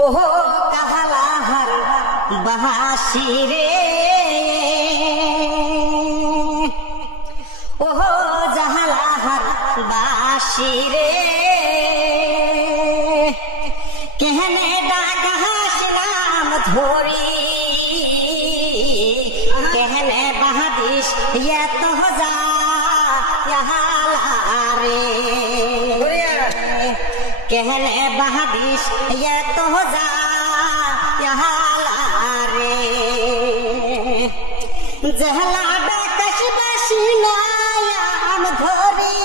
ओहो कहला हर बहासी रे, ओहो जहला हर बासी रे, कहने डागहास नाम धोरी, कहने बहादिश ये तो जा रे, कहने बहादिश ये तो जा रे, जहला डाकश बसीनायाम धोरी,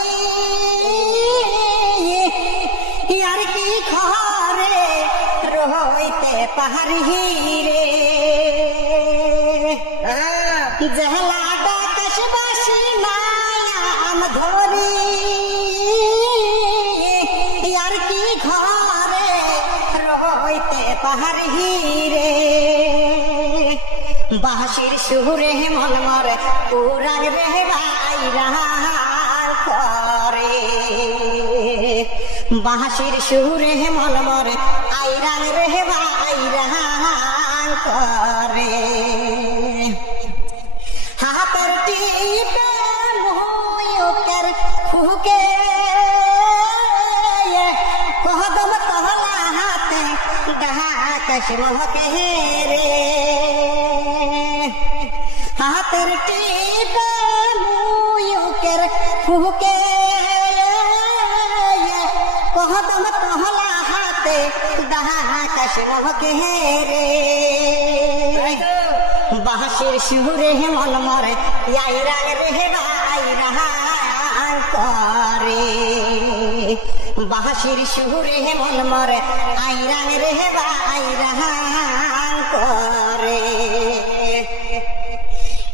यार की खारे रोते पहरी रे, जहला डाकश बसीनायाम धोरी, यार की खारे रोते पहरी रे, बाशिर सुरे मन मर उड़ान रे बाईरा करे, बाशिर सुरे मन मर आईरान रे बाईरा करे, हाथर टीपे मुँह कर फूके, कहदम तहला हाथे डाकश महके रे, हाथर टीपे मुँह कर फूके, कहदम तहला हाथे डाकश महके रे, बाशिर सुरे मन मरे आईरान रे बाईरा करे, बाशिर सुरे मन मरे आईरान रे बाईरा करे,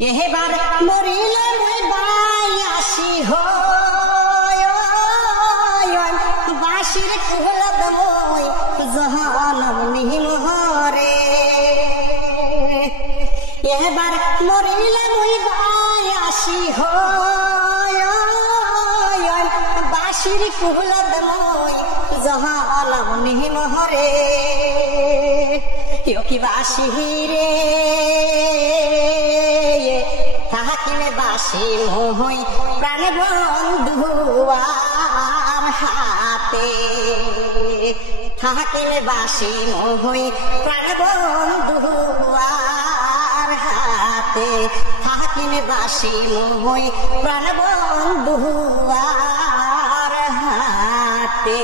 यह बार मरिले मैं बायासी हो, बाशिर कुहलत मोय जहानम निहिम हरे, यह बार मरिले मैं बायासी हो, बाशिर कुहलत मोय जहानम निहिम हरे, यो की बासी रे থাকিলে বাসি মোহই প্রাণ বন্ধু আর হাতে, থাকিলে বাসি মোহই প্রাণ বন্ধু আর হাতে, থাকিলে বাসি মোহই প্রাণ বন্ধু আর হাতে।